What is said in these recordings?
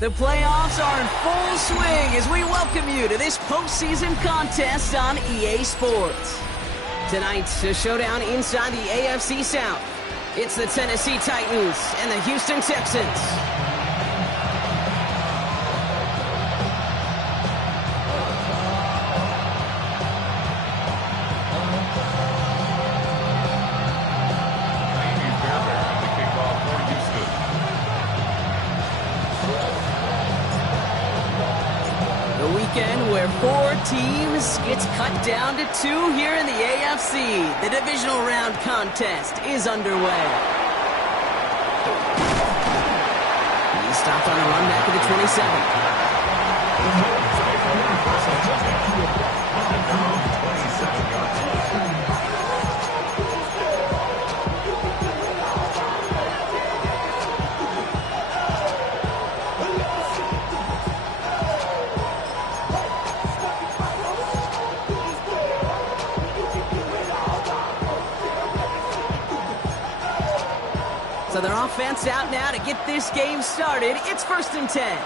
The playoffs are in full swing as we welcome you to this postseason contest on EA Sports. Tonight's a showdown inside the AFC South. It's the Tennessee Titans and the Houston Texans. Where 4 teams gets cut down to 2 here in the AFC. The divisional round contest is underway. He stopped on a run back at the 27. So their offense out now to get this game started. It's 1st and 10.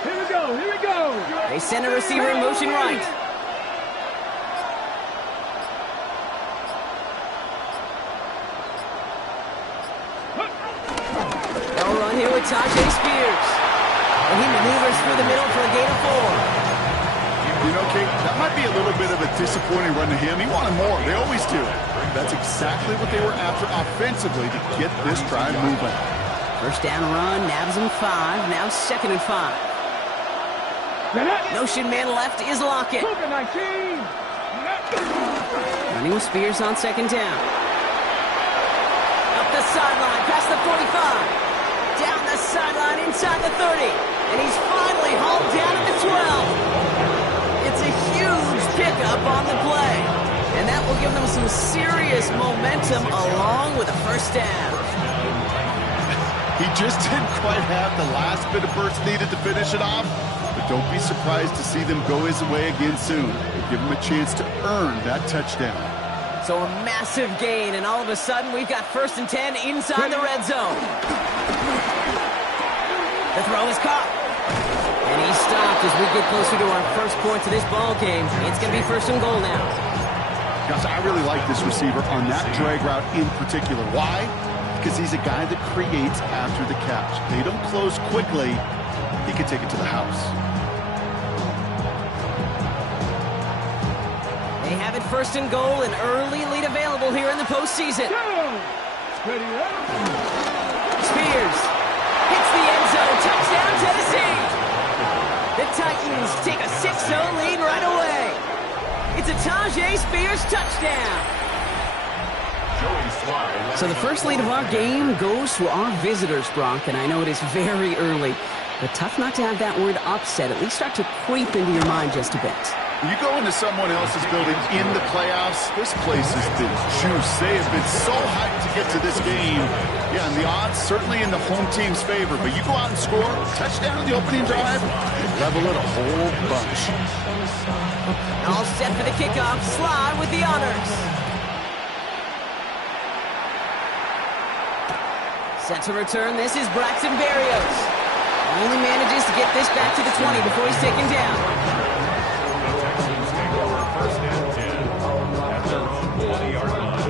Here we go, here we go. They send a receiver in motion right. They'll run here with Tajay Spears. And he maneuvers through the middle for a gain of 4. You know, Kate, that might be a little bit of a disappointing run to him. He wanted more. They always do. That's exactly what they were after offensively to get this drive moving. First down run, nabs him 5. Now 2nd and 5. Notion man left is Lockett. Running with Spears on 2nd down. Up the sideline, past the 45. Down the sideline, inside the 30. And he's finally hauled down at the 12. It's a huge pickup on the play. And that will give them some serious momentum along with a first down. He just didn't quite have the last bit of burst needed to finish it off. But don't be surprised to see them go his way again soon. Give him a chance to earn that touchdown. So a massive gain, and all of a sudden we've got 1st and 10 inside the red zone. The throw is caught. And he stopped as we get closer to our first point to this ball game. It's going to be 1st and goal now. Gosh, I really like this receiver on that drag route in particular. Why? Because he's a guy that creates after the catch. They don't close quickly. He can take it to the house. They have it 1st and goal, an early lead available here in the postseason. Spears hits the end zone. Touchdown, Tennessee. The Titans take a 6-0 lead right away. It's a Tajay Spears touchdown. So the first lead of our game goes to our visitors, Brock, and I know it is very early, but tough not to have that word upset at least start to creep into your mind just a bit. You go into someone else's building in the playoffs, this place has been juiced. They have been so hyped to get to this game. Yeah, and the odds certainly in the home team's favor, but you go out and score, touchdown in the opening drive, level it a whole bunch. All set for the kickoff. Slide with the honors. Set to return. This is Braxton Berrios. Only manages to get this back to the 20 before he's taken down. First and 10 at their own 20-yard line.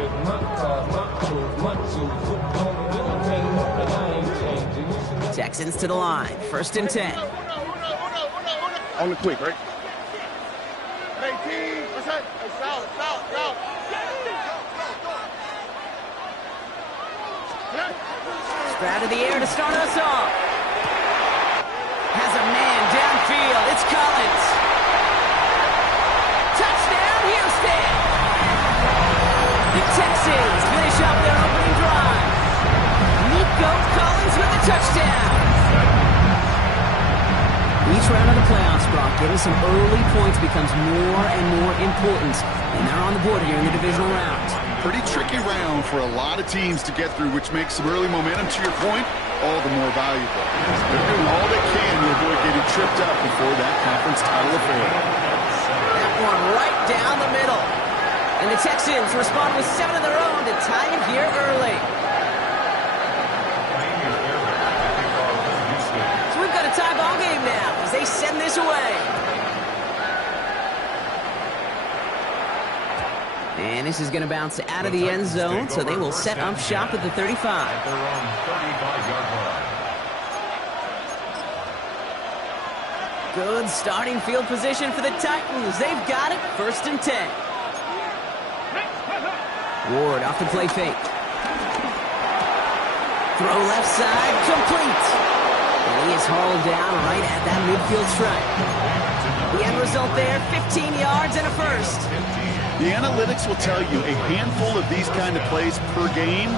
Texans to the line. 1st and 10. On the quick, right? Sprout of the air to start us off. Has a man downfield. It's Collins. Touchdown, Houston. The Texans finish up their opening drive. Nico Collins with the touchdown. Each round of the playoffs, Brock, getting some early points becomes more and more important. And they're on the board here in the divisional round. Pretty tricky round for a lot of teams to get through, which makes some early momentum, to your point, all the more valuable. They're doing all they can to avoid getting tripped up before that conference title affair. That one right down the middle. And the Texans respond with 7 of their own to tie it here early. So we they send this away. And this is going to bounce out of the end zone, so they will set up shop at the 35. At their own 35-yard line. Good starting field position for the Titans. They've got it, 1st and 10. Ward off the play fake. Throw left side, complete. And he is hauled down right at that midfield stripe. The end result there, 15 yards and a first. The analytics will tell you a handful of these kind of plays per game,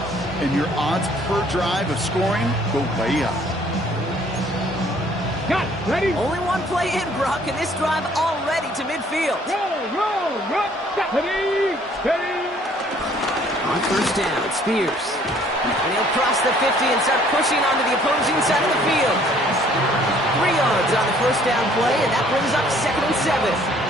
and your odds per drive of scoring go way up. Got ready. Only one play in, Brock, and this drive already to midfield. Roll. Ready, steady. On 1st down, Spears. And he'll cross the 50 and start pushing onto the opposing side of the field. 3 yards on the 1st down play, and that brings up 2nd and 7.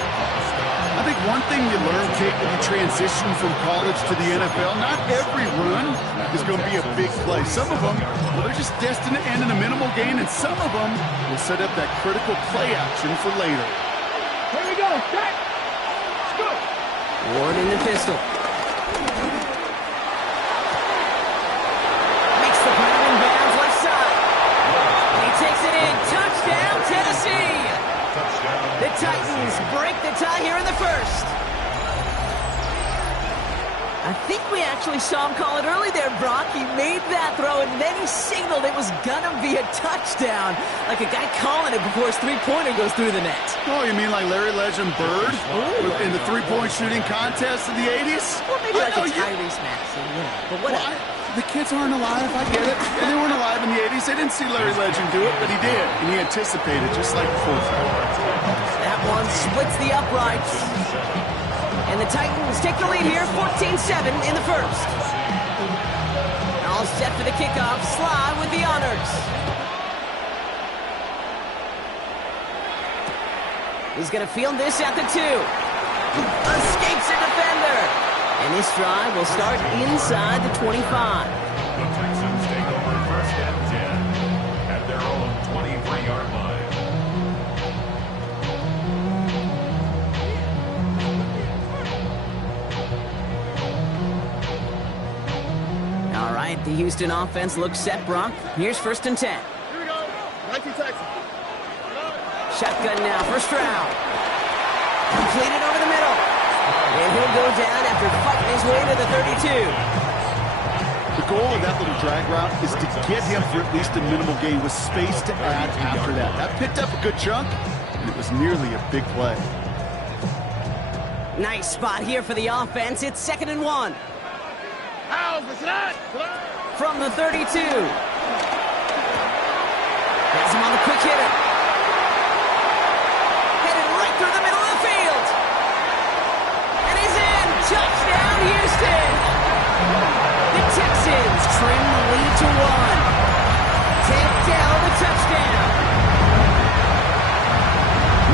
I think one thing you learn, Kate, when you transition from college to the NFL, not every run is going to be a big play. Some of them, well, they're just destined to end in a minimal gain, and some of them will set up that critical play action for later. Here we go. Set. Let's go. Ward in the pistol. Makes the grab in bounds left side. And he takes it in. Touchdown, Tennessee. The Titans break the tie here in the 1st. I think we actually saw him call it early there, Brock. He made that throw, and then he signaled it was going to be a touchdown. Like a guy calling it before his three-pointer goes through the net. Oh, you mean like Larry Legend Bird in the three-point shooting contest of the 80s? Well, maybe like a Tyrese Maxey, but whatever. The kids aren't alive, I get it. And they weren't alive in the 80s. They didn't see Larry Legend do it, but he did. And he anticipated, just like before. That one splits the uprights. And the Titans take the lead here, 14-7 in the 1st. All set for the kickoff. Sly with the honors. He's going to field this at the 2. Escapes a defender. And this drive will start inside the 25. The Texans take over 1st and 10 at their own 23-yard line. All right, the Houston offense looks set, Brock. Here's 1st and 10. Here we go. 19 Texans. Shotgun now, 1st round. Completed over the middle. And he'll go down after fighting his way to the 32. The goal of that little drag route is to get him for at least a minimal gain with space to add after that. That picked up a good chunk, and it was nearly a big play. Nice spot here for the offense. It's 2nd and 1. From the 32. Has him on the quick hitter. Headed right through the middle of the field. And he's in. Touchdown, Houston. The Texans trim the lead to 1. Take down the touchdown.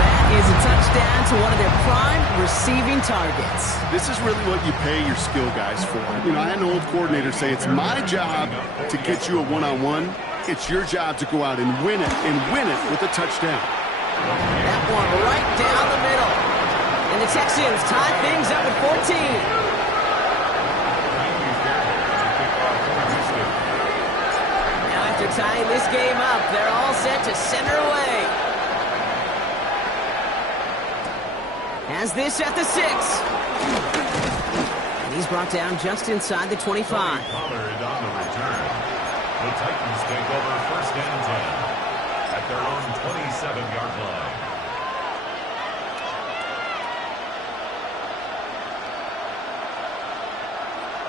That is a touchdown to one of their prime receiving targets. This is really what you pay your skill guys for. You know, I had an old coordinator say it's my job to get you a one-on-one. It's your job to go out and win it with a touchdown. That one right down the middle. And the Texans tie things up at 14. Now after tying this game up, they're all set to send her away. Has this at the 6. And he's brought down just inside the 25. Pollard on the return. The Titans take over 1st and 10 at their own 27-yard line.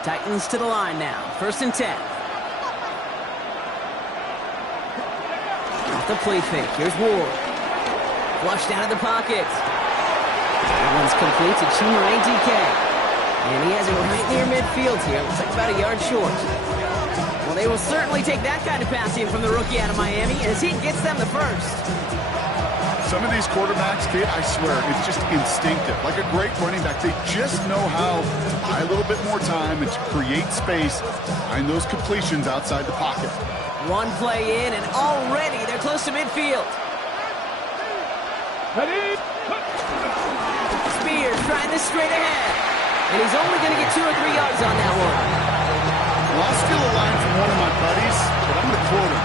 Titans to the line now. 1st and 10. Off the play fake. Here's Ward. Flushed out of the pocket. That one's complete to Chimere DK. And he has it right near midfield here. Looks like about a yard short. Well, they will certainly take that kind of passing from the rookie out of Miami as he gets them the first. Some of these quarterbacks, kid, I swear, it's just instinctive. Like a great running back, they just know how to buy a little bit more time and to create space behind those completions outside the pocket. One play in, and already they're close to midfield. Ready? Spears trying this straight ahead. And he's only going to get 2 or 3 yards on that one. Well, I'll steal a line from one of my buddies, but I'm going to quote him.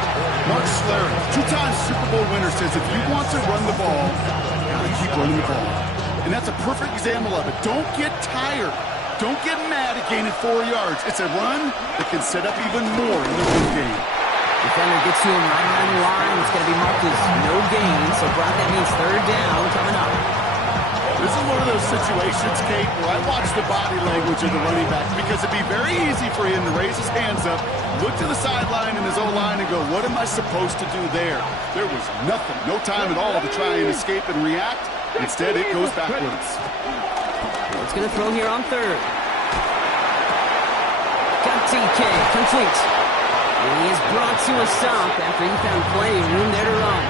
Mark Schlereth, 2-time Super Bowl winner, says if you want to run the ball, you got to keep running the ball. And that's a perfect example of it. Don't get tired. Don't get mad at gaining 4 yards. It's a run that can set up even more in the run game. Defender gets to him right around the line. It's going to be marked as no gain. So, Brock, that means 3rd down coming up. This is one of those situations, Kate, where I watch the body language of the running back because it'd be very easy for him to raise his hands up, look to the sideline and his O-line and go, what am I supposed to do there? There was nothing, no time at all to try and escape and react. Instead, it goes backwards. It's going to throw here on 3rd. Got TK, complete. And he is brought to a stop after he found plenty of room there to run.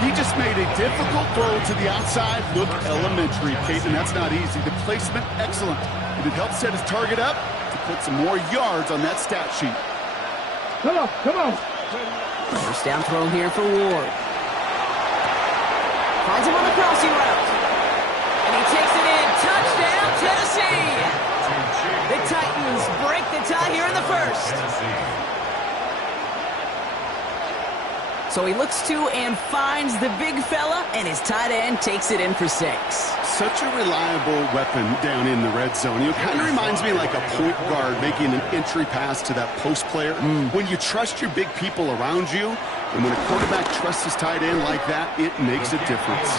He just made a difficult throw to the outside. Look elementary, Kate, and that's not easy. The placement, excellent. And it helped set his target up to put some more yards on that stat sheet. Come on, come on. First down throw here for Ward. Finds him on the crossing route. And he takes it in. Touchdown, Tennessee! The Titans break the tie here in the first. So he looks to and finds the big fella, and his tight end takes it in for 6. Such a reliable weapon down in the red zone. It kind of reminds me like a point guard making an entry pass to that post player. When you trust your big people around you, and when a quarterback trusts his tight end like that, it makes a difference.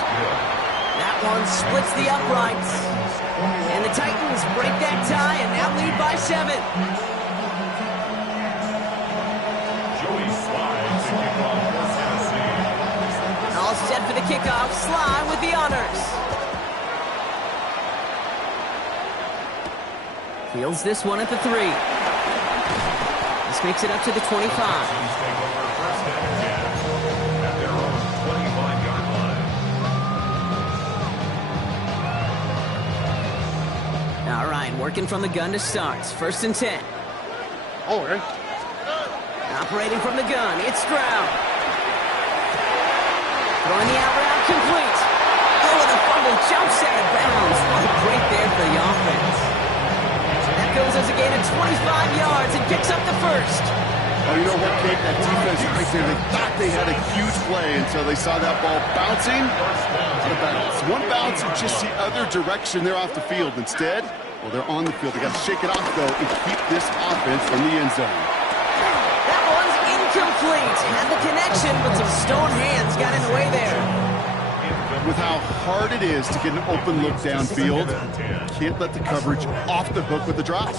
That one splits the uprights. And the Titans break that tie and now lead by 7. All set for the kickoff. Sly with the honors. Fields this one at the 3. This makes it up to the 25. All right, working from the gun to start. 1st and 10. Over. Operating from the gun, it's Stroud. Throwing the out route, complete. Oh, and the fumble jumps out of bounds. What a break there for the offense. That goes as a gain of 25 yards and picks up the first. Oh, you know what, Kate? That defense right there, they thought they had a huge play until they saw that ball bouncing out of bounds. One bounce in just the other direction. They're off the field. Instead, well, they're on the field. They got to shake it off, though, and keep this offense from the end zone. That one's incomplete. Had the connection, but some stone hands got in the way there. With how hard it is to get an open look downfield, can't let the coverage off the hook with the drop.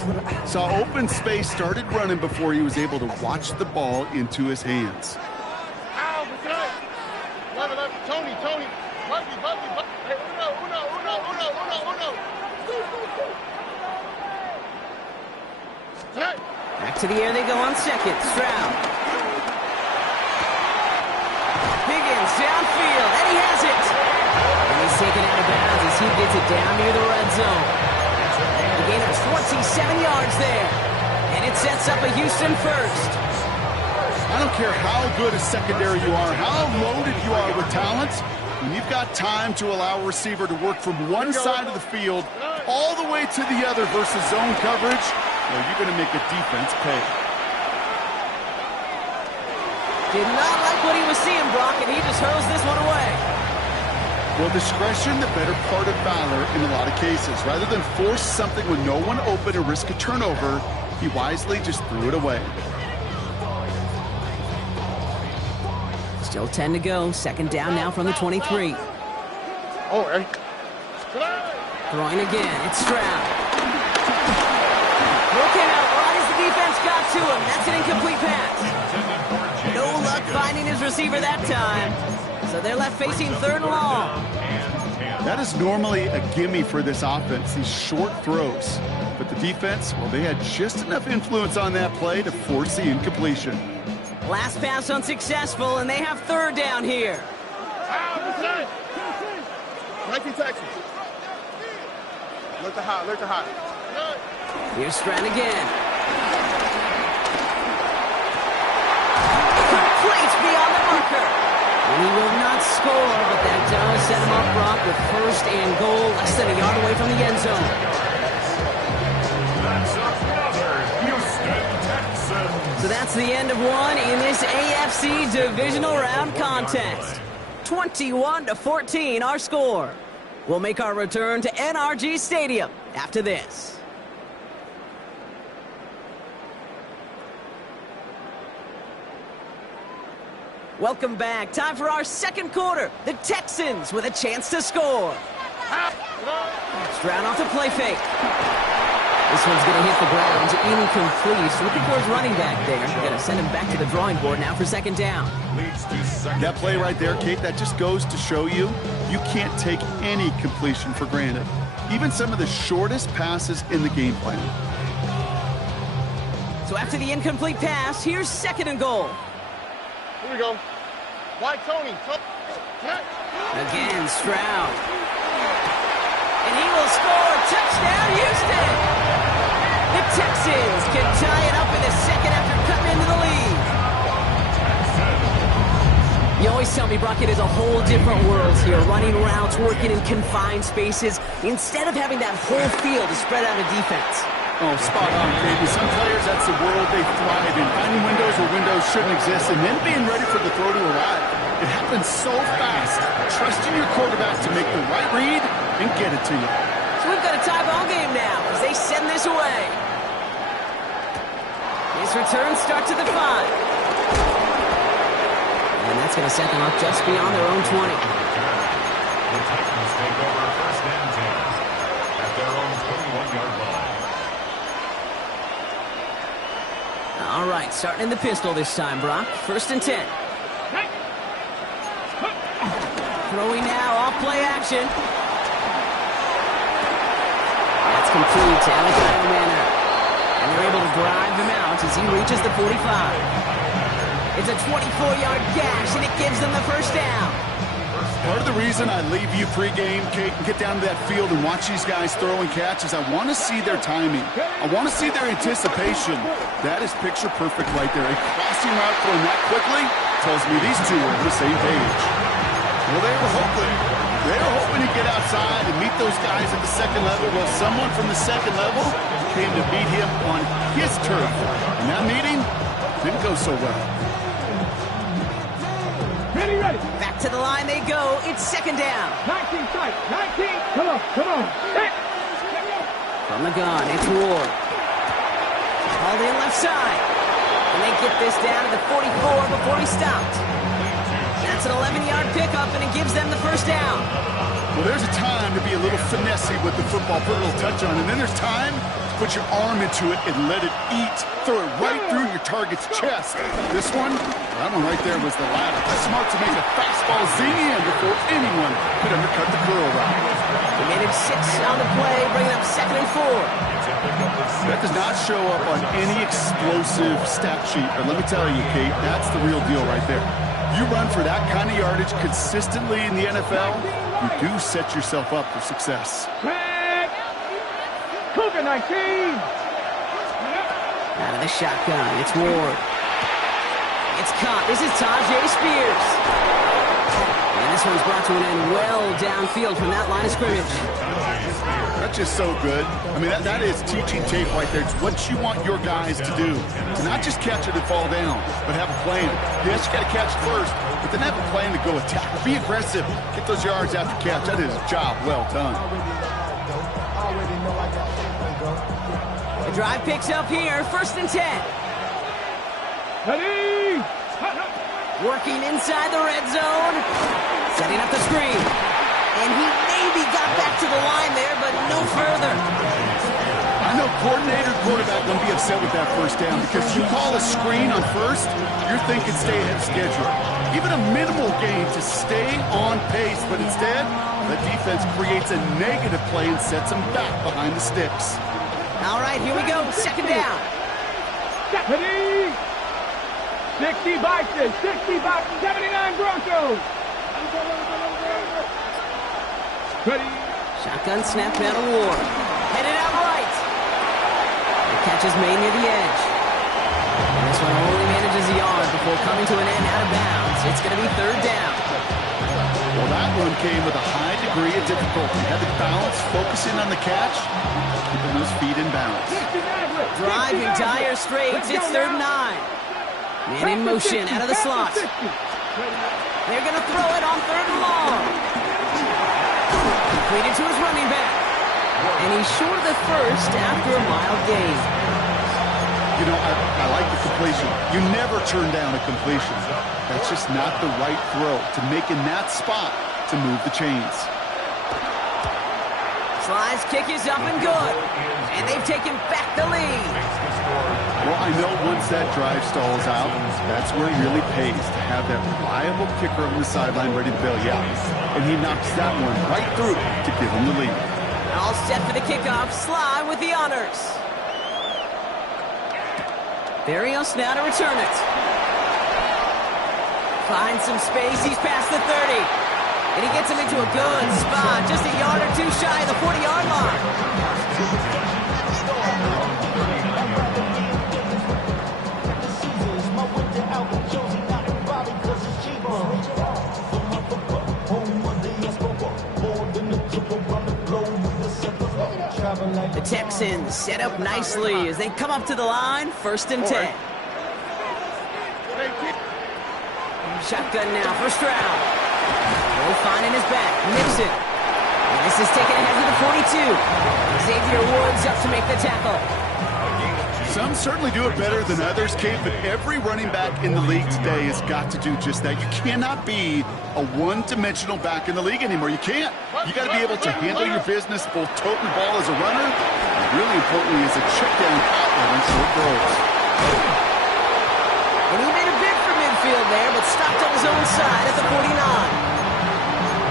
Saw open space, started running before he was able to watch the ball into his hands. Ow, love, Tony. Buggy. Hey, uno. Back to the air they go on 2nd. Stroud. Higgins downfield, and he has it. And he's taken out of bounds as he gets it down near the red zone. A gain of 27 yards there. And it sets up a Houston first. I don't care how good a secondary you are, how loaded you are with talent, when you've got time to allow a receiver to work from one side of the field all the way to the other versus zone coverage, well, you're going to make a defense pay. Did not like what he was seeing, Brock, and he just hurls this one away. Well, discretion, the better part of valor in a lot of cases. Rather than force something with no one open or risk a turnover, he wisely just threw it away. Still 10 to go. 2nd down now from the 23. Over. Throwing again. It's Stroud. Looking out wide as the defense got to him. That's an incomplete pass. No luck finding his receiver that time. So they're left facing 3rd and long. That is normally a gimme for this offense, these short throws. But the defense, well, they had just enough influence on that play to force the incompletion. Last pass unsuccessful, and they have 3rd down here. Texans. Look to hot. Here's Stroud again. Complete beyond the marker. And he will not score, but that does set him up, Brock, with first and goal, less than a yard away from the end zone. That's another Houston Texans. So that's the end of one in this AFC divisional round contest. 21-14 our score. We'll make our return to NRG Stadium after this. Welcome back. Time for our second quarter. The Texans with a chance to score. Stroud off the play fake. This one's going to hit the ground. Incomplete. So looking for his running back there. Going to send him back to the drawing board now for second down. That play right there, Kate, that just goes to show you can't take any completion for granted. Even some of the shortest passes in the game plan. So after the incomplete pass, here's second and goal. Here we go. Why Tony? Again, Stroud. And he will score. Touchdown, Houston! The Texans can tie it up in the second after cutting into the lead. You always tell me, Brock, it is a whole different world here. Running routes, working in confined spaces, instead of having that whole field to spread out a defense. Oh, spot on, baby. Some players, that's the world they thrive in. Finding windows where windows shouldn't exist, and then being ready for the throw to arrive. It happens so fast. Trusting your quarterback to make the right read and get it to you. So we've got a tie ball game now as they send this away. His return starts at the 5. And that's going to set them up just beyond their own 20. The Titans take over first and 10 at their own 21-yard line. All right, starting in the pistol this time, Brock. First and 10. Throwing now, off play action. That's complete to Alejandro Manor. And they're able to drive him out as he reaches the 45. It's a 24-yard gash, and it gives them the first down. Part of the reason I leave you pregame, Kate, and get down to that field and watch these guys throw and catch is I want to see their timing. I want to see their anticipation. That is picture perfect right there. A crossing route thrown that quickly tells me these two are on the same page. Well, they were hoping to get outside and meet those guys at the second level. Well, someone from the second level came to beat him on his turf. And that meeting didn't go so well. Ready. Back to the line they go. It's second down. 19 tight. 19. Come on. Hey. From the gun, it's Ward. Hauled in left side. And they get this down to the 44 before he stopped. That's an 11-yard pickup, and it gives them the first down. Well, there's a time to be a little finessey with the football, put a little touch on, and then there's time to put your arm into it and let it eat. Throw it right through your target's chest. This one, that one right there was the latter. Smart to make a fastball zing in before anyone could undercut the curl route. They made him 6 on the play, bringing up second and 4. That does not show up on any explosive stat sheet, but let me tell you, Kate, that's the real deal right there. You run for that kind of yardage consistently in the NFL, you do set yourself up for success. Cougar 19. Out of the shotgun, it's Ward. It's caught. This is Tajay Spears. And this one's brought to an end well downfield from that line of scrimmage. That's just so good. I mean, that is teaching tape right there. It's what you want your guys to do. To not just catch it and fall down, but have a plan. Yes, you got to catch it first, but then have a plan to go attack. Be aggressive. Get those yards after catch. That is a job well done. The drive picks up here, first and 10. Ready. Working inside the red zone. Setting up the screen. And he maybe got back to the line there, but no further. I know coordinator, quarterback wouldn't be upset with that first down because you call a screen on first, you're thinking stay ahead of schedule. Even a minimal gain to stay on pace, but instead, the defense creates a negative play and sets them back behind the sticks. All right, here we go, second down. Ready. 60 boxes, 79 Broncos. Ready. Shotgun snap now to Ward. Headed out right. The catch is made near the edge. This one only manages a yard before coming to an end out of bounds. It's going to be third down. Well, that one came with a high degree of difficulty. Had to balance, focusing on the catch, keeping those feet in balance. Driving dire straits, it's third and 9. Man in motion out of the slot. They're going to throw it on third and long. Completed to his running back. And he's short of the first after a mild gain. You know, I like the completion. You never turn down a completion. That's just not the right throw to make in that spot to move the chains. Sly's kick is up and good. And they've taken back the lead. Well, I know once that drive stalls out, that's where it really pays to have that reliable kicker on the sideline ready to bail you out. And he knocks that one right through to give him the lead. All set for the kickoff. Sly with the honors. Barrios now to return it. Finds some space. He's past the 30. And he gets him into a good spot. Just a yard or two shy of the 40-yard line. The Texans set up nicely as they come up to the line, first and 10. Shotgun now for Stroud. Will find in his back, Mixon. And this is taken ahead to the 42. Xavier Woods up to make the tackle. Some certainly do it better than others, Kate, but every running back in the league today has got to do just that. You cannot be a one-dimensional back in the league anymore. You can't. You got to be able to handle your business, both tote the ball as a runner, and really importantly as a check-down outlet on short throws. And he made a bid for midfield there, but stopped on his own side at the 49.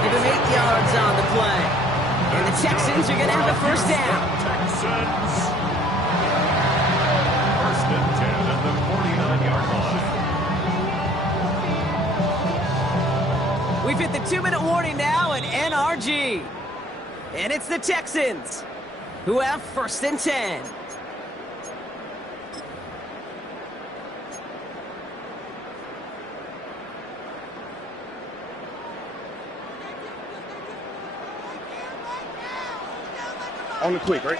Give him 8 yards on the play. And the Texans are going to have a first down. Texans. First and 10 at the 49-yard line. We've hit the 2-minute warning now at NRG. And it's the Texans who have first and 10. On the quick, right?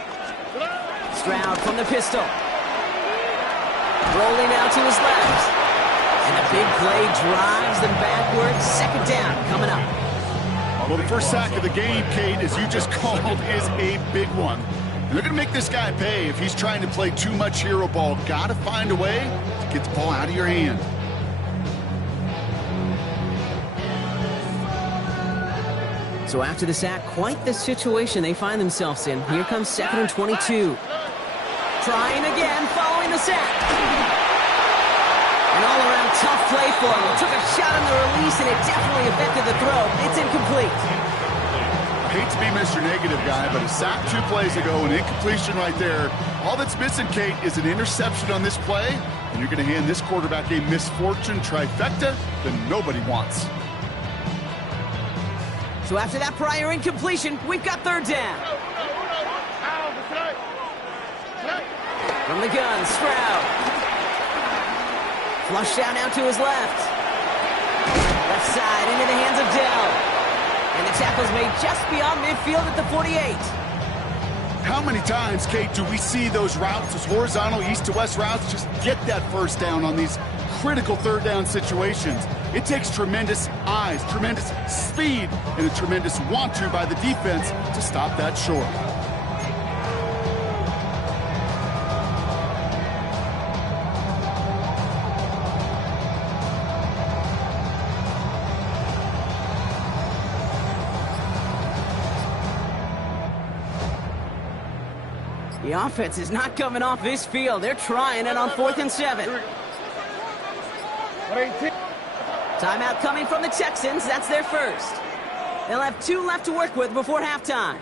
Stroud from the pistol. Rolling out to his left. And a big play drives them backwards. Second down coming up. Well, the first sack of the game, Kate, as you just called, is a big one. And they're going to make this guy pay if he's trying to play too much hero ball. Got to find a way to get the ball out of your hand. So after the sack, quite the situation they find themselves in. Here comes 2nd and 22. Trying again, following the sack. An all-around tough play for him. Took a shot on the release, and it definitely affected the throw. It's incomplete. I hate to be Mr. Negative guy, but a sack 2 plays ago, an incompletion right there. All that's missing, Kate, is an interception on this play, and you're going to hand this quarterback a misfortune trifecta that nobody wants. So after that prior incompletion, we've got third down. From the gun, Stroud. Flushed out now to his left. Left side into the hands of Dell. And the tackle's made just beyond midfield at the 48. How many times, Kate, do we see those routes, those horizontal east-to-west routes, just get that first down on these critical third down situations? It takes tremendous eyes, tremendous speed, and a tremendous want-to by the defense to stop that short. The offense is not coming off this field. They're trying it on 4th and 7. Timeout coming from the Texans. That's their first. They'll have 2 left to work with before halftime.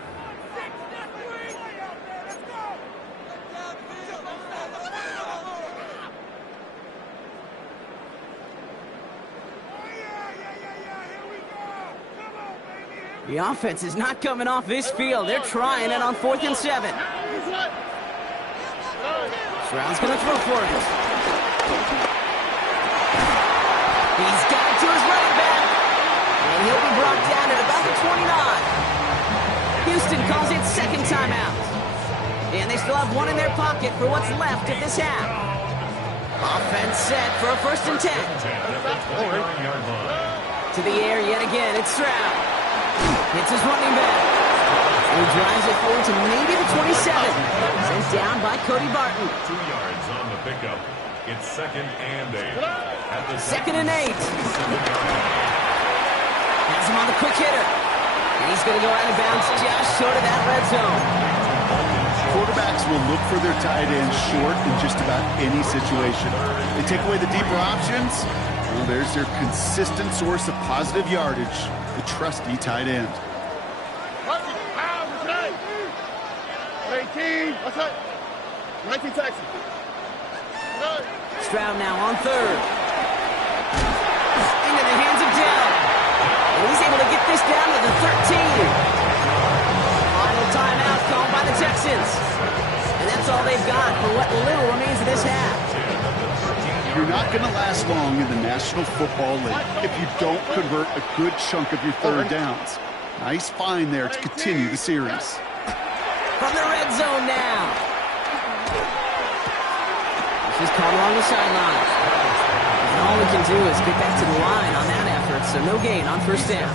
The offense is not coming off this field. They're trying it on 4th and 7. Stroud's going to throw for it. He's got it to his running back. And he'll be brought down at about the 29. Houston calls it second timeout. And they still have one in their pocket for what's left of this half. Offense set for a 1st and 10. To the air yet again, it's Stroud. Hits his running back. And he drives it forward to maybe the 27. Sent down by Cody Barton. 2 yards on the pickup. It's 2nd and 8. At the 2nd and 8. Has him on the quick hitter. And he's going to go out of bounds just short of that red zone. Quarterbacks will look for their tight end short in just about any situation. They take away the deeper options. Well, there's their consistent source of positive yardage, the trusty tight end. 18. What's that? 19 Texans. Stroud now on 3rd. Into the hands of Dell. And he's able to get this down to the 13. Final timeout called by the Texans. And that's all they've got for what little remains of this half. You're not going to last long in the National Football League if you don't convert a good chunk of your 3rd downs. Nice find there to continue the series. From the red zone now. This is caught along the sideline. And all we can do is get back to the line on that effort, so no gain on 1st down.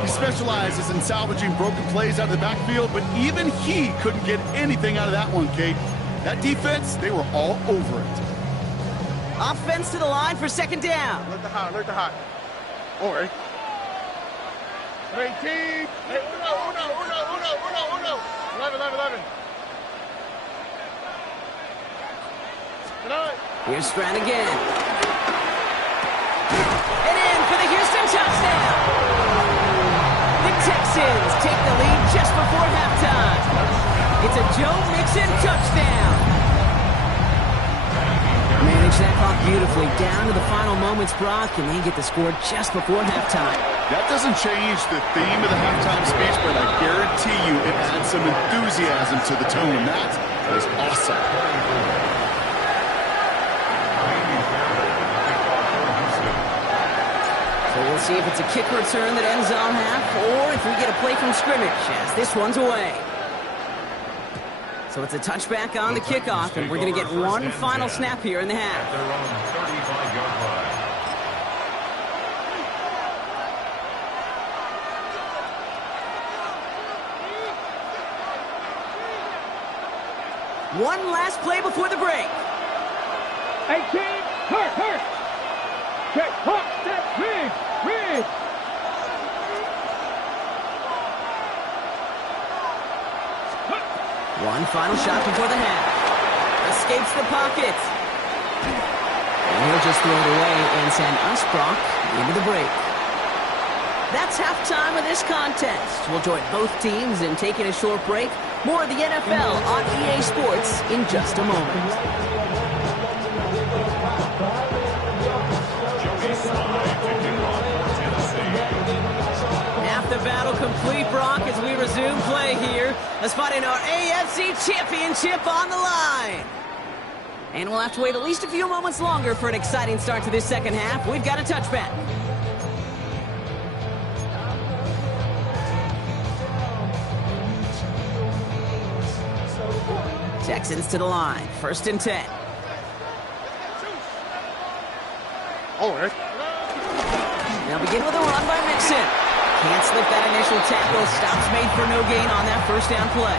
He specializes in salvaging broken plays out of the backfield, but even he couldn't get anything out of that one, Kate. That defense, they were all over it. Offense to the line for 2nd down. Alert the hot. Don't worry. 18. Hey, uno. 11. Here's Stroud again. And in for the Houston touchdown. The Texans take the lead just before halftime. It's a Joe Mixon touchdown. Manage that clock beautifully down to the final moments, Brock, and they get the score just before halftime. That doesn't change the theme of the halftime speech, but I guarantee you it adds some enthusiasm to the tone. That is awesome. So we'll see if it's a kick return that ends on half, or if we get a play from scrimmage as this one's away. So it's a touchback on the kickoff, and we're going to get one final snap here in the half. At their own 35-yard line. One last play before the break. 18. Hurt. Check. Hawk. Step. Rig. One final shot before the half. Escapes the pocket. And he'll just throw it away and send us, Brock, into the break. That's halftime of this contest. We'll join both teams in taking a short break. More of the NFL on EA Sports in just a moment. Half the battle complete, Brock, as we resume play here. Let's find in our AFC Championship on the line. And we'll have to wait at least a few moments longer for an exciting start to this second half. We've got a touchback. Texans to the line. 1st and 10. They'll begin with a run by Mixon. Can't slip that initial tackle. Stops made for no gain on that 1st down play.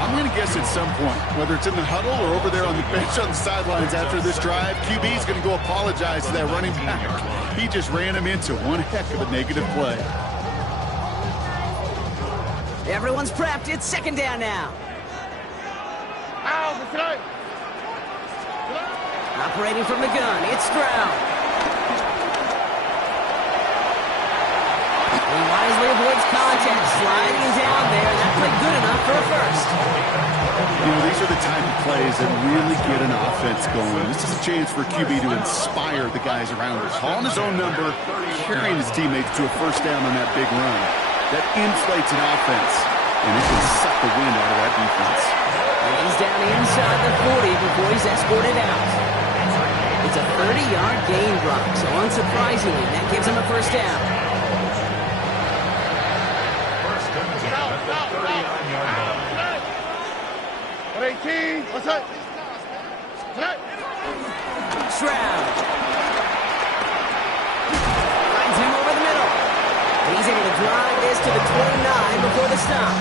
I'm going to guess at some point, whether it's in the huddle or over there on the bench on the sidelines after this drive, QB's going to go apologize to that running back. He just ran him into one heck of a negative play. Everyone's prepped. It's 2nd down now. Operating from the gun, it's Stroud. He wisely avoids contact, sliding down there. That played good enough for a 1st. You know, these are the type of plays that really get an offense going. This is a chance for QB to inspire the guys around him. Calling his own number, carrying his teammates to a 1st down on that big run. That inflates an offense, and it can suck the wind out of that defense. And he's down inside the 40 before he's escorted out. It's a 30-yard gain block, so unsurprisingly, that gives him a first down. First and 10 at the 39-yard line. 18. What's up? Stroud. Finds him over the middle. And he's able to drive this to the 29 before the stop.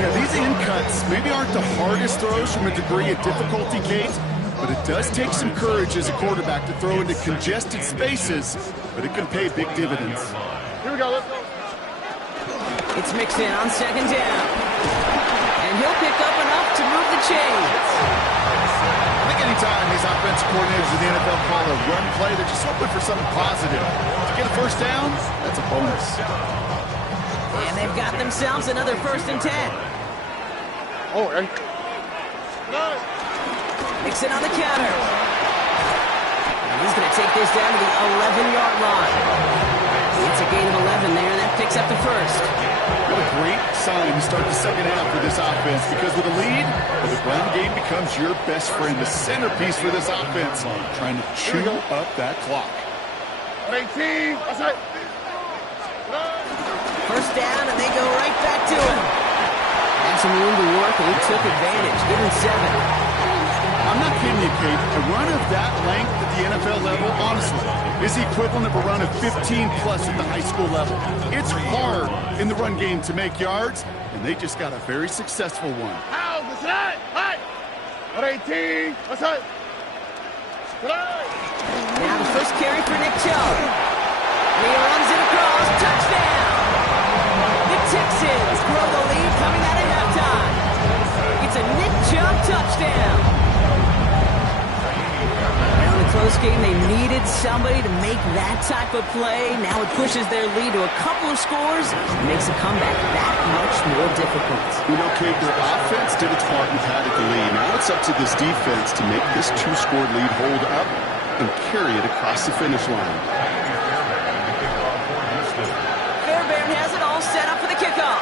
Yeah, these in cuts maybe aren't the hardest throws from a degree of difficulty, Kate, but it does take some courage as a quarterback to throw into congested spaces, but it can pay big dividends. Here we go. Let's go. It's mixed in on second down. And he'll pick up enough to move the chains. I think anytime these offensive coordinators in the NFL call a run play, they're just hoping for something positive. To get a first down, that's a bonus. And they've got themselves another first and 10. Oh, hey. Nixon on the counter. And he's going to take this down to the 11-yard line. It's a gain of 11 there, and that picks up the first. What a great sign to start the second half for this offense, because with a lead, the run game becomes your best friend, the centerpiece for this offense, trying to chew up that clock. 18. What's up? First down, and they go right back to him. Had some room to work, and he took advantage. Give him 7. I'm not kidding you, Kate. A run of that length at the NFL level, honestly, is the equivalent of a run of 15-plus at the high school level. It's hard in the run game to make yards, and they just got a very successful one. How? What's that? Hi. 18. What's up? Now the first carry for Nick Chubb. And he runs it across. Touchdown! The Texans grow the lead coming out of halftime. It's a Nick Chubb touchdown. And in a close game, they needed somebody to make that type of play. Now it pushes their lead to a couple of scores and makes a comeback that much more difficult. You know, Kate, their offense did its part and had the lead. Now it's up to this defense to make this two-score lead hold up and carry it across the finish line. Fairbairn has it all set up for the kickoff.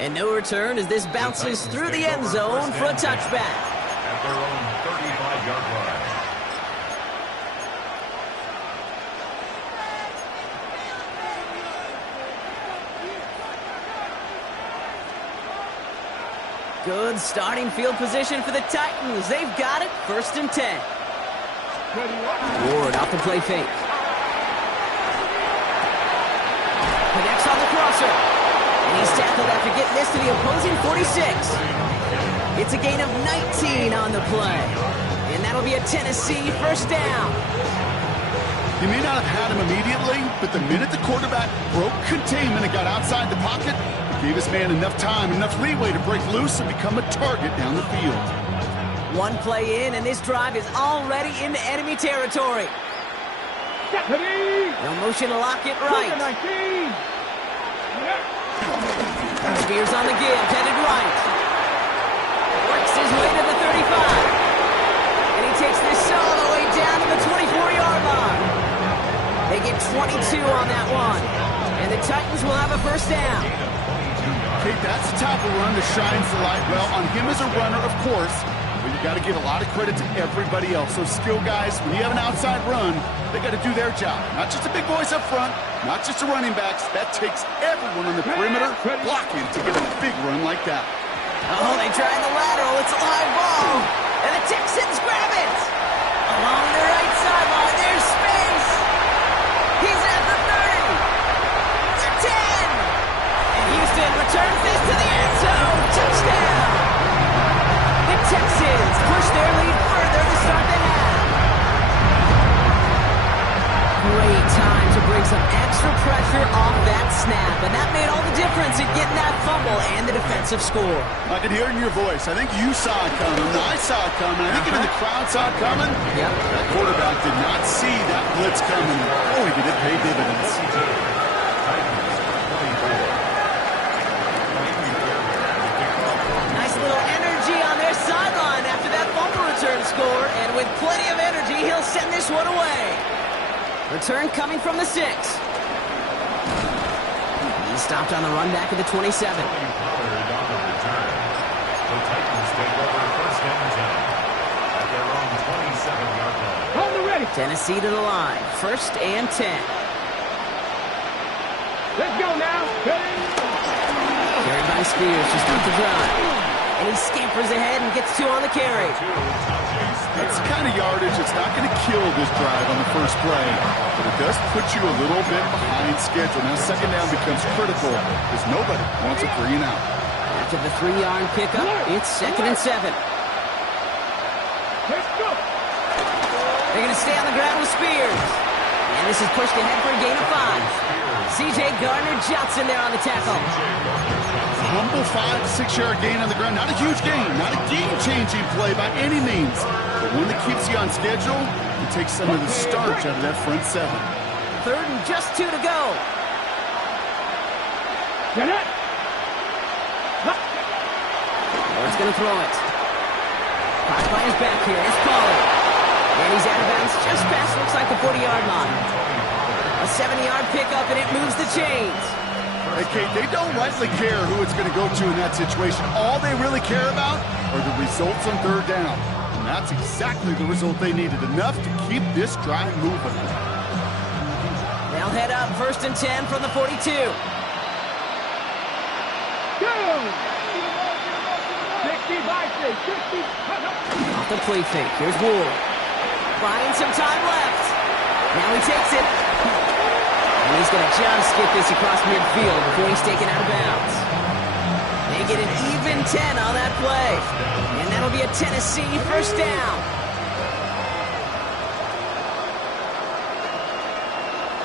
And no return as this bounces through the end zone for a touchback. At their own 35-yard line. Good starting field position for the Titans. They've got it. First and 10. Ward off the play fake. Connects on the crosser. And he's tackled after getting this to the opposing 46. It's a gain of 19 on the play. And that'll be a Tennessee first down. He may not have had him immediately, but the minute the quarterback broke containment and got outside the pocket, it gave his man enough time, enough leeway to break loose and become a target down the field. One play in, and this drive is already into enemy territory. No motion to lock it right. Spears on the give, headed right. Works his way to the 35. And he takes this all the way down to the 24-yard line. They get 22 on that one. And the Titans will have a first down. Kate, that's the type of run that shines the light well on him as a runner, of course, but you got to give a lot of credit to everybody else. Those skill guys, when you have an outside run, they got to do their job. Not just the big boys up front, not just the running backs. That takes everyone on the perimeter blocking to get a big run like that. Oh, they try the lateral. It's a live ball. And the Texans grab it. Along the right sideline, there's space. He's at the 30. The 10. And Houston returns this to the end zone. Touchdown. The Texans push their lead further to start the half. Great time to bring some extra pressure off that snap. And that made all the difference in getting that fumble and the defensive score. I could hear it in your voice. I think you saw it coming. I saw it coming. I think even the crowd saw it coming. Yep. That quarterback did not see that blitz coming. Boy, did it pay dividends. Nice little energy on their sideline after that fumble return score. And with plenty of energy, he'll send this one away. Return coming from the 6. He's stopped on the run back at the 27. On the return. The Titans take over first and 10 at their own 27-yard line. On the ready. Tennessee to the line. First and 10. Let's go now. Carried by Spears to start the drive. And he scampers ahead and gets 2 on the carry. That's the kind of yardage that's not going to kill this drive on the first play, but it does put you a little bit behind schedule. Now second down becomes critical because nobody wants a 3 and out. After the 3-yard pickup, it's second and 7. Let's go. They're going to stay on the ground with Spears. And this is pushed ahead for a gain of 5. C.J. Gardner-Johnson there on the tackle. A humble 5-6-yard gain on the ground. Not a huge gain, not a game-changing play by any means, but one that keeps you on schedule and takes some of the starch out of that front 7. Third and just 2 to go. Get it. Ward's going to throw it. Caught by his back here. It's Pollard. And he's out of bounds just past, looks like the 40-yard line. A 70-yard pickup, and it moves the chains. Hey, Kate, they don't rightly care who it's going to go to in that situation. All they really care about are the results on third down. And that's exactly the result they needed, enough to keep this drive moving. They'll head up first and 10 from the 42. Go. 60 by 60. Off the play fake. Here's Ward. Buying some time left. Now he takes it. And he's going to just get this across midfield before he's taken out of bounds. They get an even 10 on that play. And that'll be a Tennessee first down.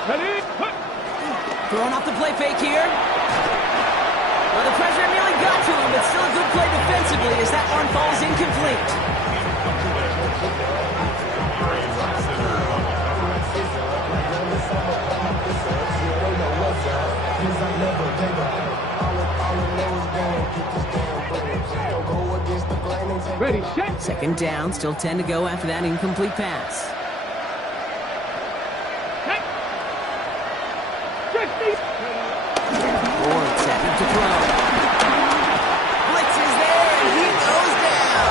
Ready? Throwing off the play fake here. Well, the pressure nearly got to him, but still a good play defensively as that one falls incomplete. Ready, set. Second down, still 10 to go after that incomplete pass. Set. 60. Ward set up to throw. Blitz is there, and he goes down.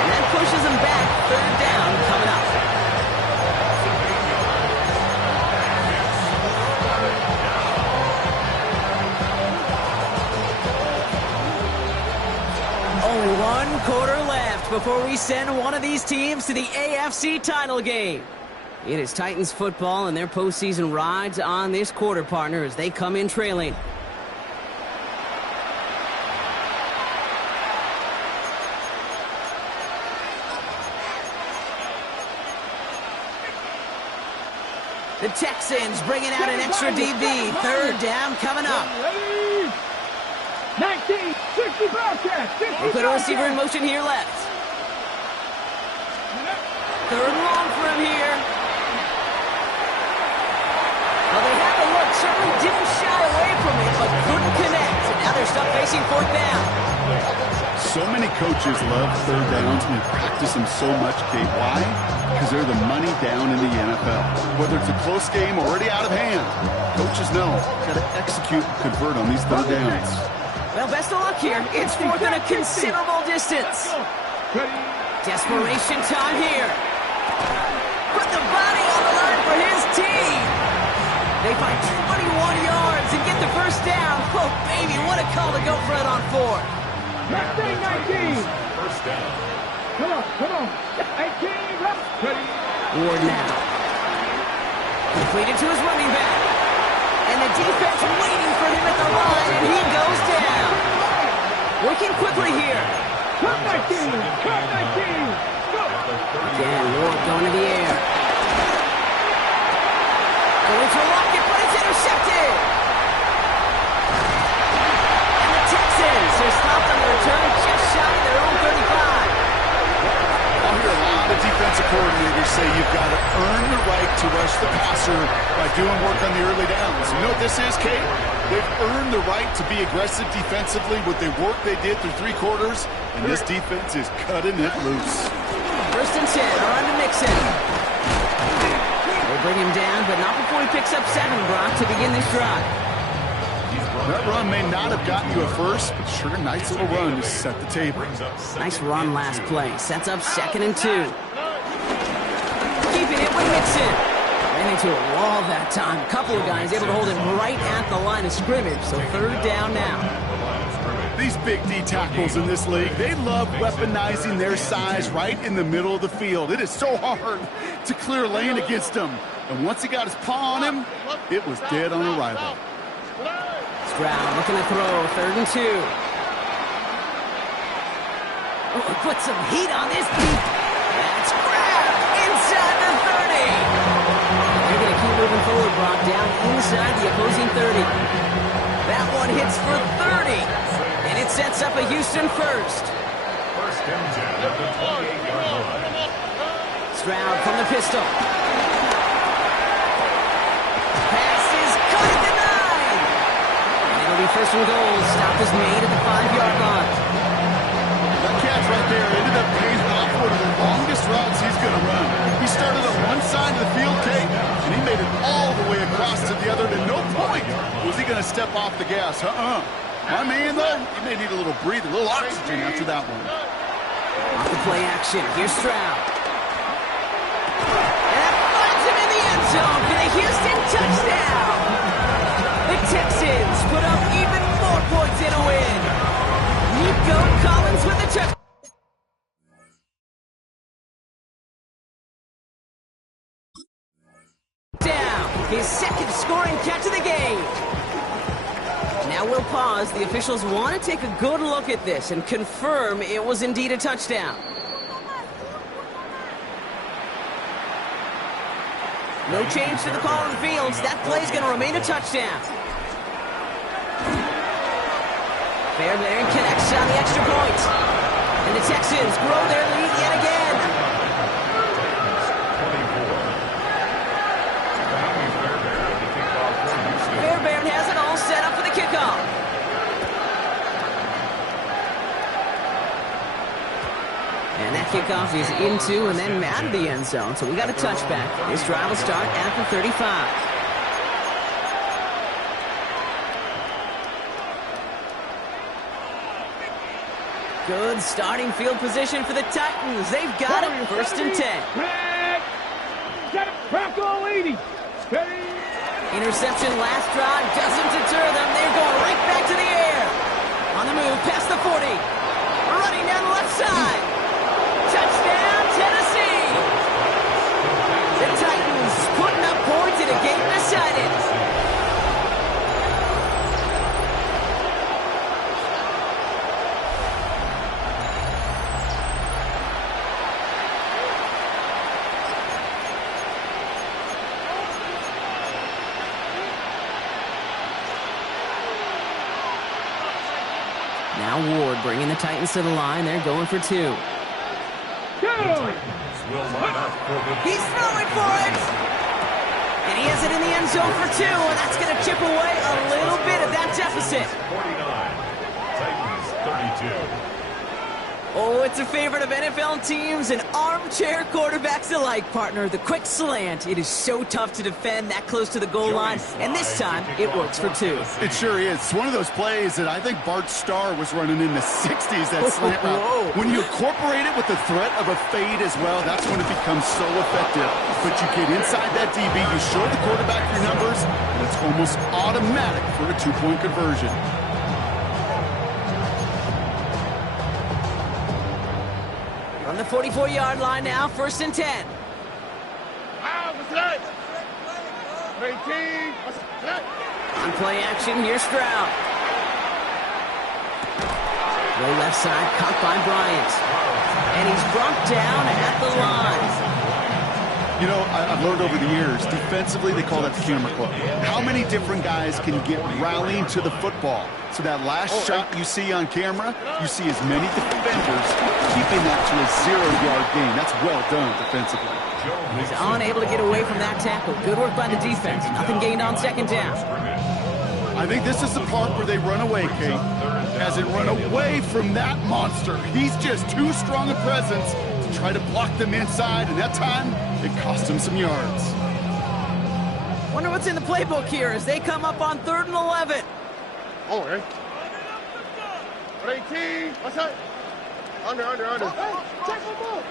And that pushes him back. Third down coming up. Only 1 quarter left before we send one of these teams to the AFC title game. It is Titans football, and their postseason rides on this quarter partner as they come in trailing. The Texans bringing out an extra DB. Third down coming up. Ready. 19. 60 Bobcats. 60 They put a receiver in motion here left. Third and long for him here. Well, they had the look, certainly didn't shy away from it, but couldn't connect. And now they're stuck facing fourth down. So many coaches love third downs and they practice them so much, Kate. Why? Because they're the money down in the NFL. Whether it's a close game or already out of hand, coaches know got to execute and convert on these third downs. Well, best of luck here. It's fourth and a considerable distance. Desperation time here. Put the body on the line for his team. They find 21 yards and get the first down. Oh, baby, what a call to go for it on fourth. Next thing, 19. First down. Come on. 18. Ready. Ward now. Completed to his running back. And the defense waiting for him at the line, and he goes down. Working quickly here. Cut 19. Go. Again, Ward going to the air. Going for Lockett, but it's intercepted. And the Texans are stopped on the return just shy of their own 35. I'll hear a lot of defensive coordinators say you've got to earn the right to rush the passer by doing work on the early downs. You know what this is, Kate? They've earned the right to be aggressive defensively with the work they did through 3 quarters, and this defense is cutting it loose. First and 10, on to Mixon. They bring him down, but not before he picks up 7, Brock, to begin this drive. That run may not have gotten you a first, but sure, nice little run to set the table. Nice run last play. Sets up 2nd and 2. Keeping it with Mixon. Ran into a wall that time. A couple of guys able to hold him right at the line of scrimmage, so 3rd down now. These big D tackles in this league, they love weaponizing their size right in the middle of the field. It is so hard to clear lane against them. And once he got his paw on him, it was dead on arrival. Stroud looking to throw, 3rd and 2. Oh, put some heat on this beat. That's grabbed inside the 30. They're going to keep moving forward, Brock, down inside the opposing 30. That one hits for 30. And it sets up a Houston first. First and 10 at the 28-yard line. Stroud from the pistol. Pass is caught at the 9. And it'll be 1st and goal. Stop is made at the 5-yard line. That catch right there ended up paying off one of the longest routes he's going to run. He started on one side of the field, Kate, and he made it all the way across to the other. And at no point was he going to step off the gas. My man, though, he may need a little breather, a little oxygen after that one. Off the play action. Here's Stroud. And that finds him in the end zone for the Houston touchdown. The Texans put up even more points in a win. Nico Collins with the touchdown. His 2nd scoring catch of the game. Now we'll pause. The officials want to take a good look at this and confirm it was indeed a touchdown. No change to the call on the fields. That play is going to remain a touchdown. Fairbairn connects on the extra point. And the Texans grow their lead yet again. Fairbairn has it all set up for the kickoff. And that kickoff is into and then out of the end zone. So we got a touchback. This drive will start at the 35. Good starting field position for the Titans. They've got it 1st and 10. Get it, crack all 80. Steady. Interception last drive doesn't deter them. They're going right back to the air. On the move, past the 40. Running down the left side. Touchdown, Tennessee. The Titans putting up points in a game decided. Now Ward bringing the Titans to the line. They're going for 2. Go. He's throwing for it. And he has it in the end zone for 2, and that's going to chip away a little bit of that deficit. 49, Titans 32. Oh, it's a favorite of NFL teams and armchair quarterbacks alike, partner. The quick slant. It is so tough to defend that close to the goal line, and this time it works for 2. It sure is. It's one of those plays that I think Bart Starr was running in the 60s, that slant route. When you incorporate it with the threat of a fade as well, that's when it becomes so effective. But you get inside that DB, you show the quarterback your numbers, and it's almost automatic for a 2-point conversion. On the 44-yard line now, 1st and 10. On play action, here's Stroud. Low left side, caught by Bryant. And he's brought down at the line. You know, I've learned over the years, defensively, they call that the camera club. How many different guys can get rallying to the football? So that last shot you see on camera, you see as many defenders keeping that to a 0-yard gain. That's well done defensively. He's unable to get away from that tackle. Good work by the defense. Nothing gained on 2nd down. I think this is the part where they run away, Kate. Hasn't run away from that monster. He's just too strong a presence to try to block them inside, and that time, it cost him some yards. Wonder what's in the playbook here as they come up on 3rd and 11. Over. Ready, T. What's up? Under. Hey, check my move.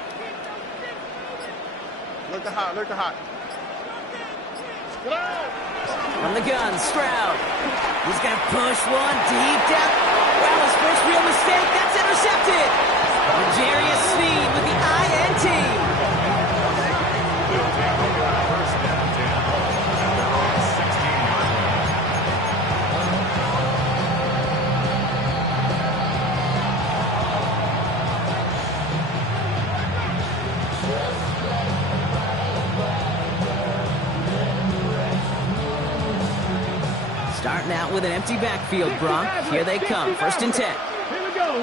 Look the hot. Get out. From the gun, Stroud. He's going to push one deep down. Well, his first real mistake. That's intercepted. Jarius Sneed with the INT. They'll take over first down 10 at their own 16-yard line. Starting out with an empty backfield, Brock. Here they come. First and 10. Here we go.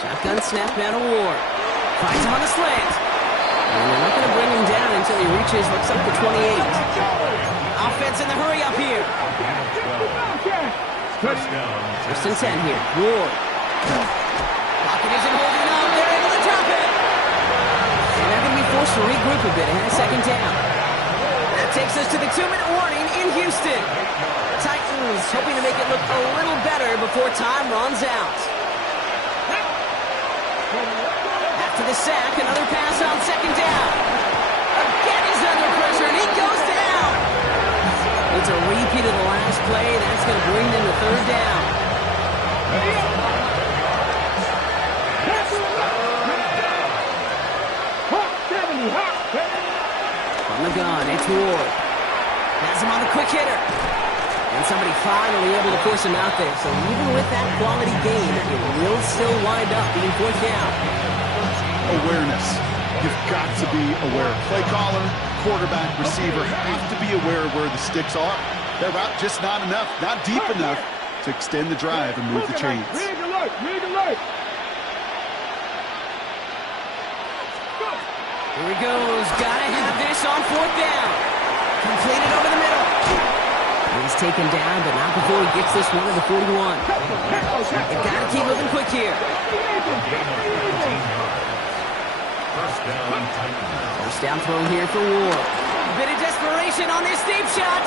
Shotgun snap down to Ward. Finds him on the slant. And they're not going to bring him down until he reaches, looks like the 28. Offense in the hurry up here. First down. First and 10 here. Ward. Pocket isn't holding up. They're able to drop it. And they're going to be forced to regroup a bit ahead of second down. That takes us to the 2-minute warning in Houston. Titans hoping to make it look a little better before time runs out. After the sack, another pass on second down. Again, he's under pressure, and he goes down. It's a repeat of the last play. That's going to bring them to third down. From the gun, it's Ward. Has him on the quick hitter. And somebody finally able to force him out there. So even with that quality game, it will still wind up being fourth down. Awareness. You've got to be aware. Play caller, quarterback, receiver have to be aware of where the sticks are. Their route just not enough, not deep enough to extend the drive and move the chains. Rig alert. Here he goes. Gotta have this on fourth down. Completed over the middle. He's taken down, but not before he gets this one to the 41. They've got to keep moving quick here. First down, Titans. First down throw here for Ward. Bit of desperation on this deep shot.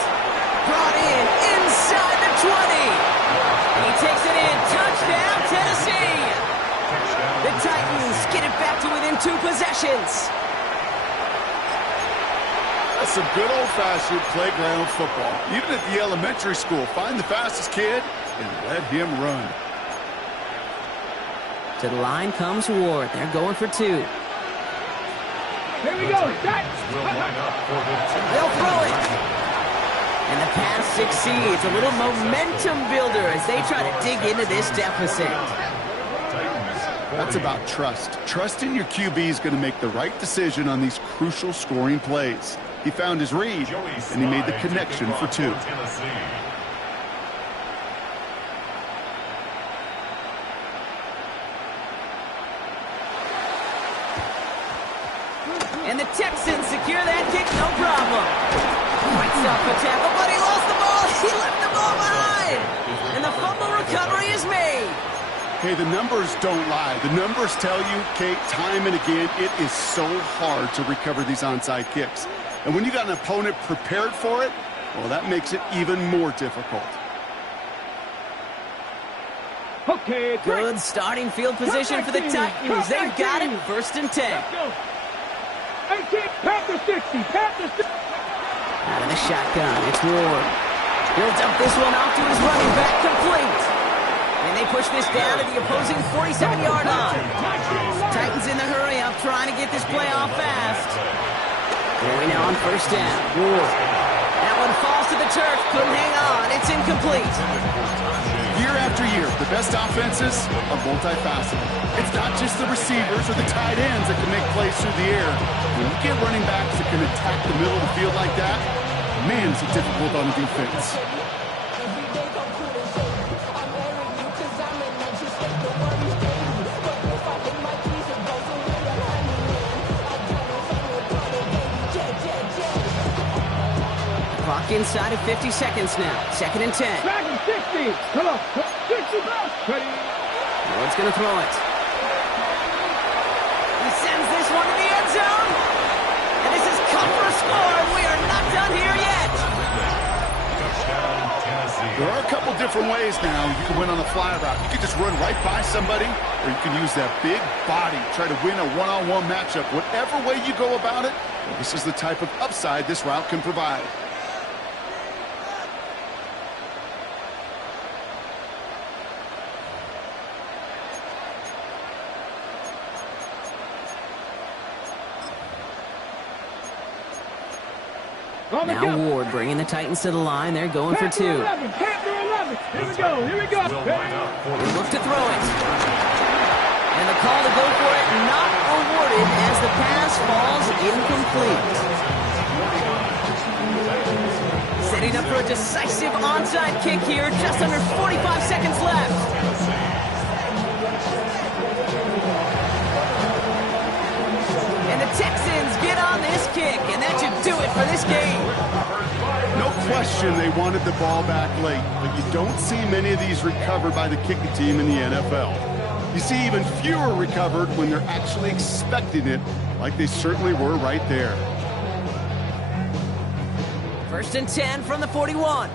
Brought in inside the 20. And he takes it in. Touchdown, Tennessee. The Titans get it back to within 2 possessions. That's some good old-fashioned playground football. Even at the elementary school, find the fastest kid and let him run. To the line comes Ward. They're going for 2. Here we go. Will line up for the They'll throw it. And the pass succeeds. A little momentum builder as they try to dig into this deficit. That's about trust. Trusting your QB is going to make the right decision on these crucial scoring plays. He found his read, and he made the connection for 2. And the Texans secure that kick, no problem. Fights up a tackle, but he lost the ball. He left the ball behind. And the fumble recovery is made. Hey, the numbers don't lie. The numbers tell you, Kate, time and again, it is so hard to recover these onside kicks. And when you got an opponent prepared for it, well, that makes it even more difficult. Okay, Good starting field position for the Titans. They've got it, first and 10. Let's go. 18, Panther 60, Panther 60. Out of the shotgun, it's Ward. He'll dump this one off to his running back, complete. And they push this down to the opposing 47-yard line. Titans in the hurry up, trying to get this play off fast. Going now on first down. Ward. That one falls to the turf, couldn't hang on, it's incomplete. Year after year, the best offenses are multifaceted. It's not just the receivers or the tight ends that can make plays through the air. When you get running backs that can attack the middle of the field like that, man, is it difficult on defense. Clock inside of 50 seconds now. Second and 10. Dragon 60. Come on. 60 bucks. Ready. Ward's going to throw it. He sends this one to the end zone. And this is cut for a score, and we are not done here yet. Touchdown, Tennessee. There are a couple different ways now you can win on the fly route. You can just run right by somebody, or you can use that big body, try to win a one-on-one matchup. Whatever way you go about it, this is the type of upside this route can provide. Now Ward bringing the Titans to the line. They're going for two. 11. Here we go. Here we go. They look to throw it. And the call to go for it not awarded as the pass falls incomplete. Setting up for a decisive onside kick here. Just under 45 seconds left. And the Texans get on this kick, and that should do it for this game. No question they wanted the ball back late, but you don't see many of these recovered by the kicking team in the NFL. You see even fewer recovered when they're actually expecting it, like they certainly were right there. 1st and 10 from the 41.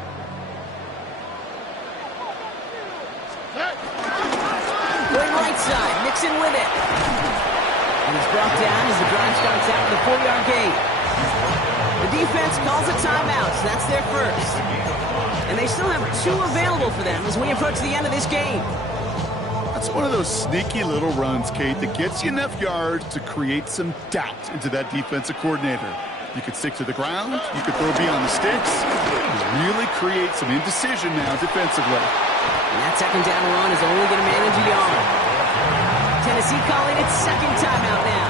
Going right side, Nixon with it. And he's brought down as the drive starts out at the 4-yard gate. The defense calls a timeout, so that's their first. And they still have 2 available for them as we approach the end of this game. That's one of those sneaky little runs, Kate, that gets you enough yards to create some doubt into that defensive coordinator. You could stick to the ground, you could throw beyond the sticks, really create some indecision now defensively. And that 2nd down run is only going to manage a yard. Tennessee calling its 2nd timeout now.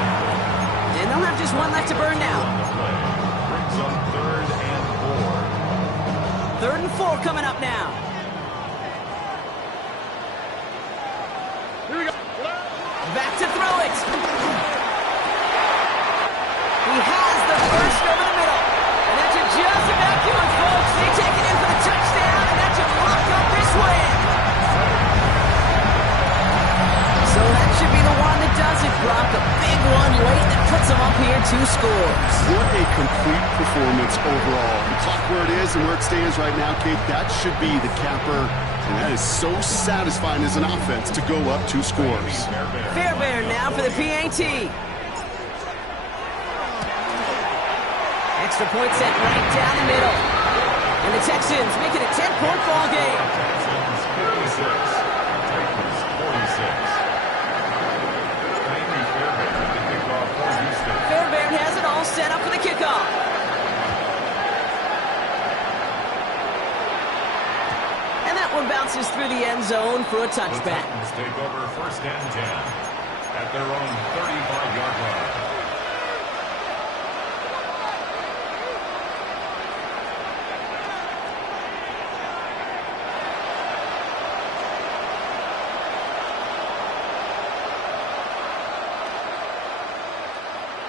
And they'll have just 1 left to burn now. Brings up 3rd and 4. 3rd and 4 coming up now. Here we go. Back to throw it. He has the first over the middle. And that should just about do it, folks. They take it in for the touchdown, and that should lock up this win. So that should be the one that does it, Brock. A big one late that puts them up here 2 scores. What a complete performance overall. The clock where it is and where it stands right now, Kate, that should be the capper. And that is so satisfying as an offense to go up 2 scores. Fairbairn now for the PAT. Extra point set right down the middle. And the Texans make it a 10-point ball game. Texans 56. Titans 46. Fairbairn has it all set up for the kickoff. And that one bounces through the end zone for a touchback. The Titans take over 1st and 10 at their own 35-yard line.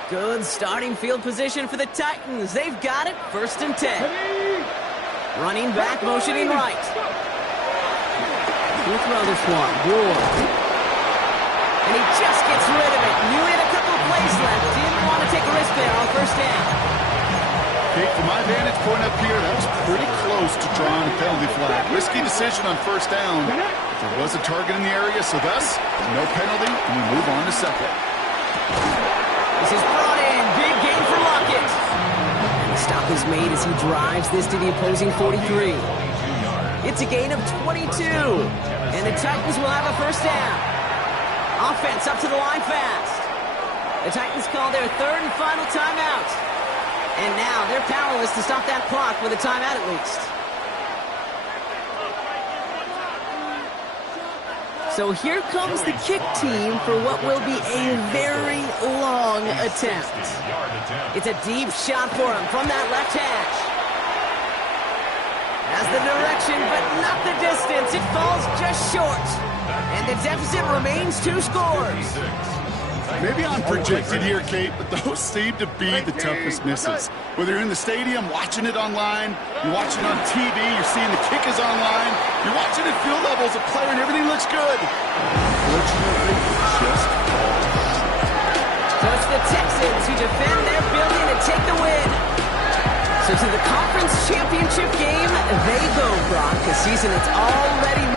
Good starting field position for the Titans. They've got it, 1st and 10. Running back, motioning right. He'll throw this one. Ward. And he just gets rid of it. Knew he had a couple of plays left. Didn't want to take a risk there on 1st down. Kate, from my vantage point up here, that was pretty close to drawing a penalty flag. Risky decision on 1st down. There was a target in the area, so thus, no penalty, and we move on to 2nd. This is brought in. Big gain for Lockett. And the stop is made as he drives this to the opposing 43. It's a gain of 22. And the Titans will have a 1st down. Offense up to the line fast. The Titans call their 3rd and final timeout. And now they're powerless to stop that clock with a timeout at least. So here comes the kick team for what will be a very long attempt. It's a deep shot for him from that left hash. Has the direction, but not the distance. It falls just short. And the deficit remains 2 scores. Maybe I'm projected here, Kate, but those seem to be the toughest misses. Whether you're in the stadium, watching it online, you're watching on TV, you're seeing the kick is online, you're watching at field levels a player and everything looks good. Unfortunately, just falls. So it's the Texans who defend their building and take the win. So to the conference championship game, they go, Brock. A season that's already